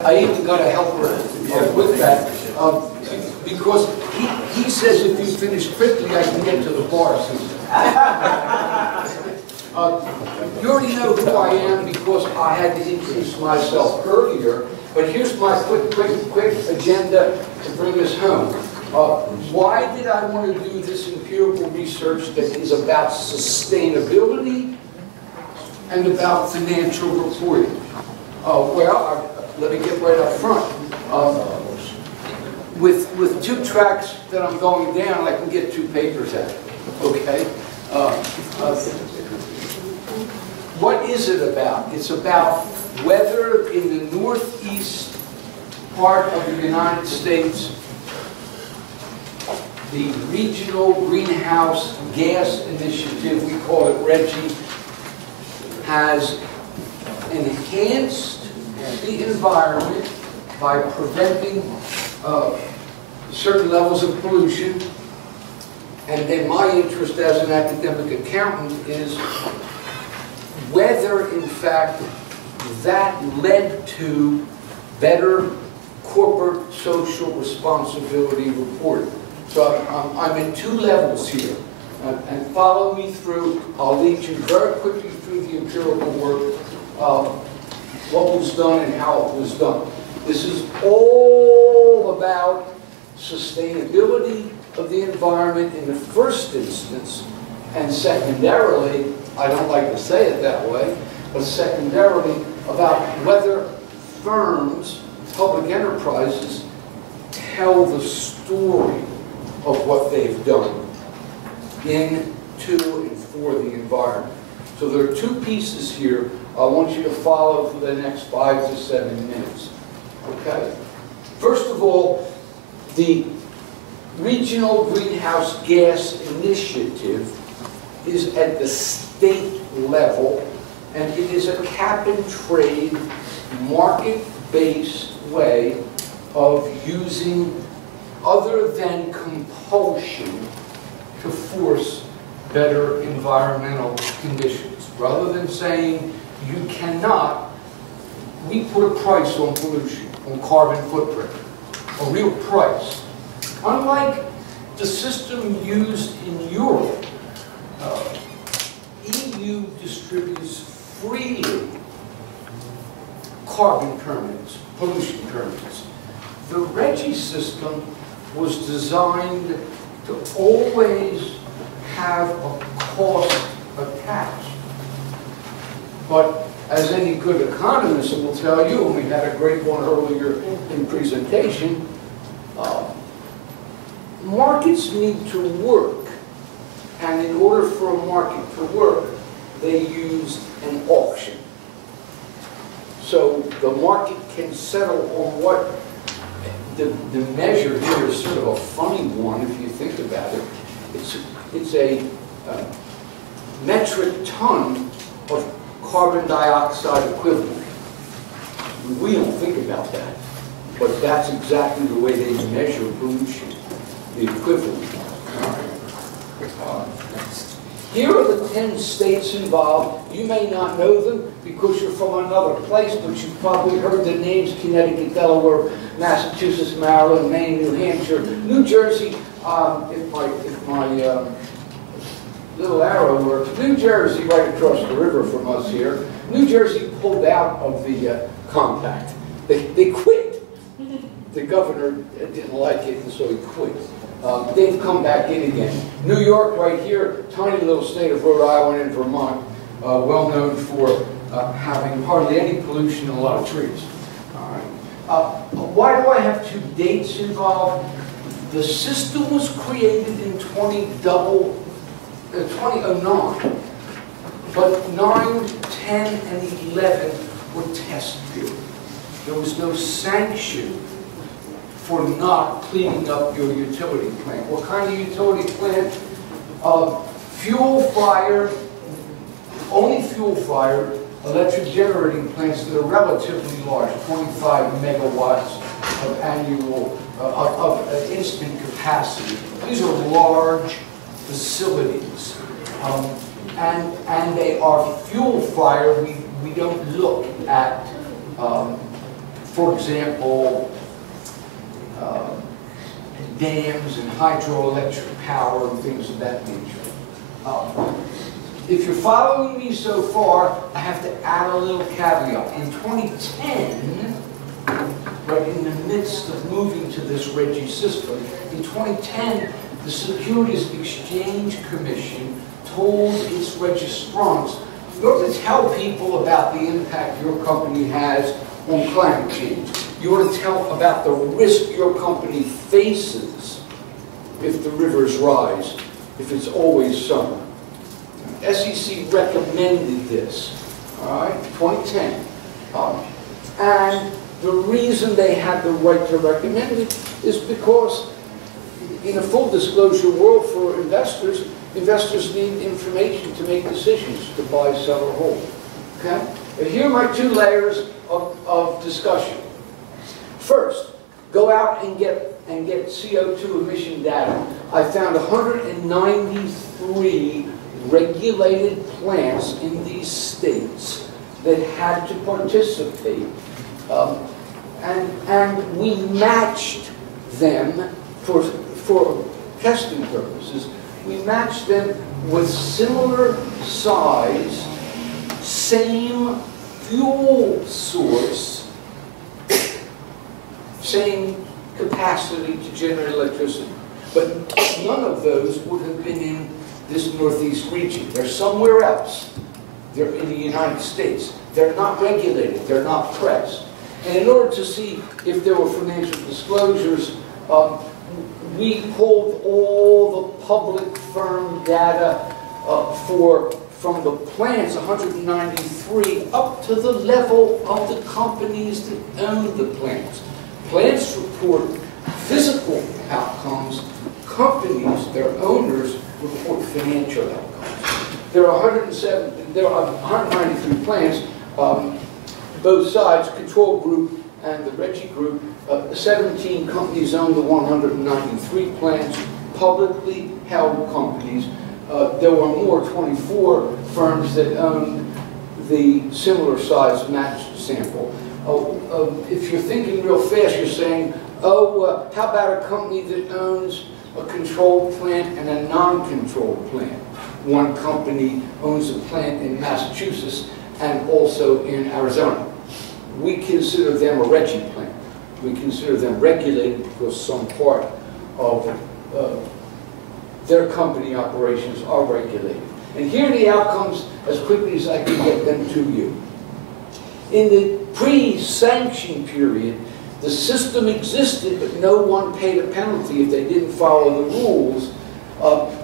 I even got a helper with that because he says if you finish quickly, I can get to the bar. You already know who I am because I had to introduce myself earlier. But here's my quick agenda to bring us home. Why did I want to do this empirical research that is about sustainability and about financial reporting? Let me get right up front. With 2 tracks that I'm going down, I can get 2 papers out. Okay? What is it about? It's about whether in the northeast part of the United States, the Regional Greenhouse Gas Initiative, we call it RGGI, has enhanced the environment by preventing certain levels of pollution. And then my interest as an academic accountant is whether, in fact, that led to better corporate social responsibility reporting. So I'm in 2 levels here. And follow me through. I'll lead you very quickly through the empirical work, what was done and how it was done. This is all about sustainability of the environment in the first instance, and secondarily, I don't like to say it that way, but secondarily about whether firms, public enterprises, tell the story of what they've done in, to, and for the environment. So there are 2 pieces here I want you to follow for the next 5 to 7 minutes. Okay? First of all, the Regional Greenhouse Gas Initiative is at the state level, and it is a cap-and-trade, market-based way of using other than compulsion to force better environmental conditions. Rather than saying you cannot, we put a price on pollution, on carbon footprint, a real price. Unlike the system used in Europe, EU distributes freely carbon permits, pollution permits. The RGGI system was designed to always have a cost attached. But as any good economist will tell you, and we had a great one earlier in presentation, markets need to work. And in order for a market to work, they use an auction. So the market can settle on what the measure here is sort of a funny one if you think about it. It's a metric ton of carbon dioxide equivalent. We don't think about that, but that's exactly the way they measure pollution, the equivalent. Here are the 10 states involved. You may not know them because you're from another place, but you've probably heard the names: Connecticut, Delaware, Massachusetts, Maryland, Maine, New Hampshire, New Jersey. If my little arrow works, New Jersey, right across the river from us here. New Jersey pulled out of the compact. They quit. The governor didn't like it, and so he quit. They've come back in again. New York, right here, tiny little state of Rhode Island and Vermont, well known for having hardly any pollution and a lot of trees. All right. Why do I have 2 dates involved? The system was created in 2009, but 9, 10, and 11 were test periods. There was no sanction for not cleaning up your utility plant. What kind of utility plant? Fuel-fired, only fuel-fired electric generating plants that are relatively large, 25 megawatts of annual, of instant capacity. These are large facilities. And they are fuel-fired. We don't look at For example, dams and hydroelectric power and things of that nature. If you're following me so far, I have to add a little caveat. In 2010, right in the midst of moving to this RGGI system, in 2010, the Securities Exchange Commission told its registrants, you ought to tell people about the impact your company has on climate change. You ought to tell about the risk your company faces if the rivers rise, if it's always summer. SEC recommended this, all right, 2010. And the reason they had the right to recommend it is because in a full disclosure world for investors, investors need information to make decisions to buy, sell, or hold. Okay? And here are my two layers of discussion. First, go out and get CO2 emission data. I found 193 regulated plants in these states that had to participate. And we matched them for testing purposes. We matched them with similar size, same fuel source, same capacity to generate electricity. But none of those would have been in this Northeast region. They're somewhere else. They're in the United States. They're not regulated. They're not pressed. And in order to see if there were financial disclosures, we pulled all the public firm data from the plants, 193, up to the level of the companies that own the plants. Plants report physical outcomes. Companies, their owners, report financial outcomes. There are 193 plants, both sides, control group and the RGGI group. 17 companies own the 193 plants, publicly held companies. There were more, 24 firms that owned the similar size matched sample. If you're thinking real fast, you're saying, oh, how about a company that owns a controlled plant and a non-controlled plant? One company owns a plant in Massachusetts and also in Arizona. We consider them a RGGI plant. We consider them regulated because some part of their company operations are regulated. And here are the outcomes as quickly as I can get them to you. In the pre-sanction period, the system existed, but no one paid a penalty if they didn't follow the rules.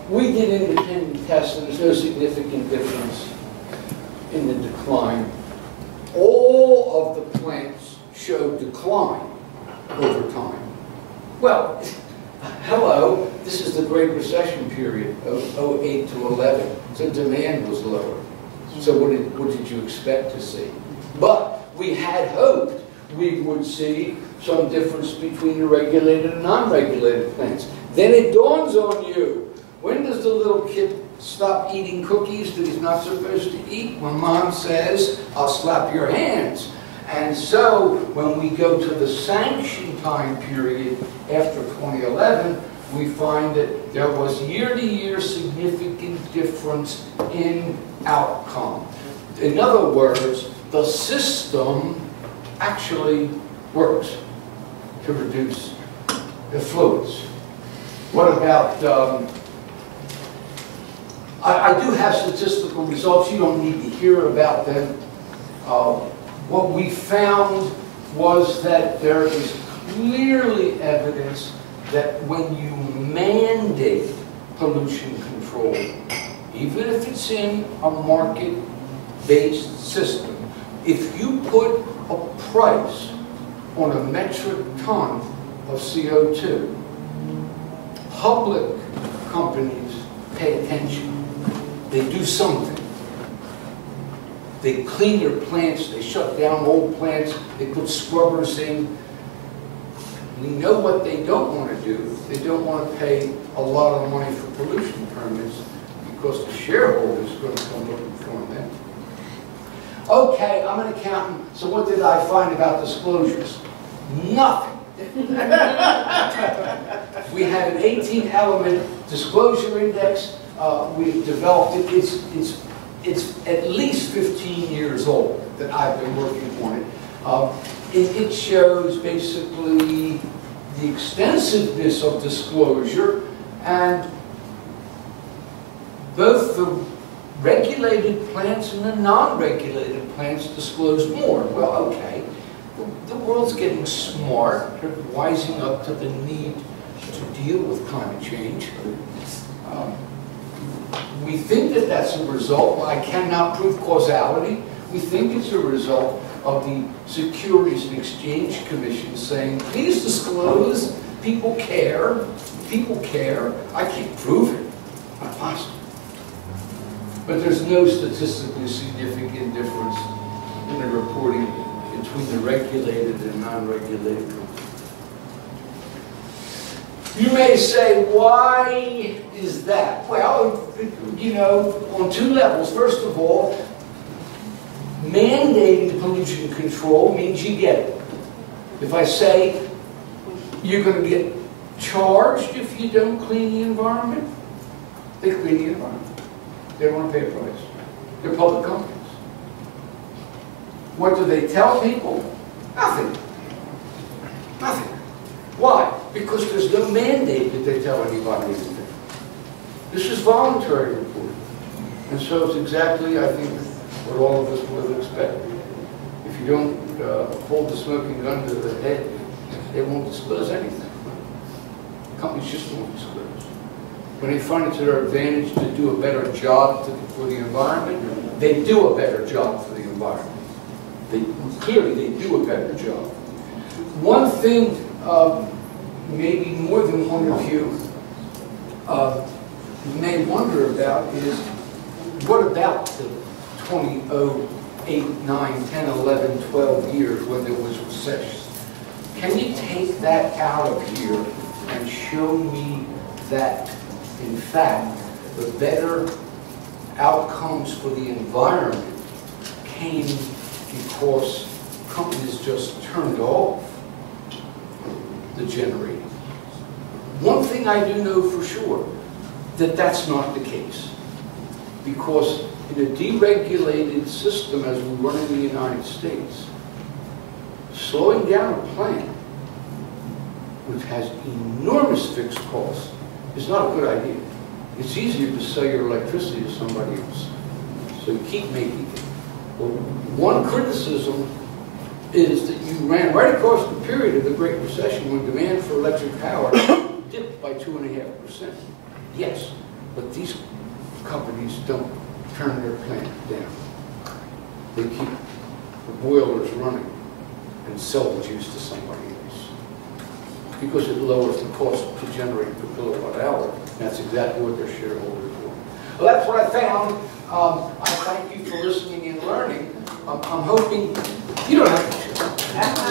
We did independent tests, and there's no significant difference in the decline. All of the plants showed decline over time. Well, hello, this is the Great Recession period of 08 to 11, so demand was lower. So what did you expect to see? But we had hoped we would see some difference between the regulated and non-regulated plants. Then it dawns on you, when does the little kid stop eating cookies that he's not supposed to eat? When mom says, I'll slap your hands. And so when we go to the sanction time period after 2011, we find that there was year-to-year significant difference in outcome. In other words, the system actually works to reduce effluents. What about, I do have statistical results. You don't need to hear about them. What we found was that there is clearly evidence that when you mandate pollution control, even if it's in a market-based system, if you put a price on a metric ton of CO2, public companies pay attention. They do something. They clean their plants, they shut down old plants, they put scrubbers in. We know what they don't want to do. They don't want to pay a lot of money for pollution permits because the shareholders are going to come looking for them. Okay, I'm an accountant, so what did I find about disclosures? Nothing. We had an 18-element disclosure index. We've developed it. It's at least 15 years old that I've been working on it. It shows basically the extensiveness of disclosure, and both the regulated plants and the non-regulated plants disclose more. Well, okay, the world's getting smart, they're wising up to the need to deal with climate change. We think that that's a result. Well, I cannot prove causality. We think it's a result of the Securities and Exchange Commission saying, please disclose, people care, I can't prove it, not possible. But there's no statistically significant difference in the reporting between the regulated and non-regulated companies. You may say, why is that? Well, you know, on two levels. First of all, mandating pollution control means you get it. If I say you're going to get charged if you don't clean the environment, they clean the environment. They don't want to pay a price. They're public companies. What do they tell people? Nothing. Nothing. Why? Because there's no mandate that they tell anybody anything. This is voluntary reporting. And so it's exactly, I think, what all of us would have expected. If you don't hold the smoking gun to the head, they won't disclose anything. Companies just won't disclose. When they find it to their advantage to do a better job for the environment, they do a better job for the environment. Clearly, they do a better job. One thing, maybe more than one of you may wonder about is, what about the 2008, 9, 10, 11, 12 years when there was recession? Can you take that out of here and show me that, in fact, the better outcomes for the environment came because companies just turned off the generator? One thing I do know for sure, that that's not the case. Because in a deregulated system as we run in the United States, slowing down a plant, which has enormous fixed costs, is not a good idea. It's easier to sell your electricity to somebody else. So you keep making it. Well, one criticism is that you ran right across the period of the Great Recession when demand for electric power dipped by 2.5%. Yes, but these companies don't turn their plant down. They keep the boilers running and sell the juice to somebody else, because it lowers the cost to generate per kilowatt hour. That's exactly what their shareholders want. Well, that's what I found. I thank you for listening and learning. I'm hoping you don't have to.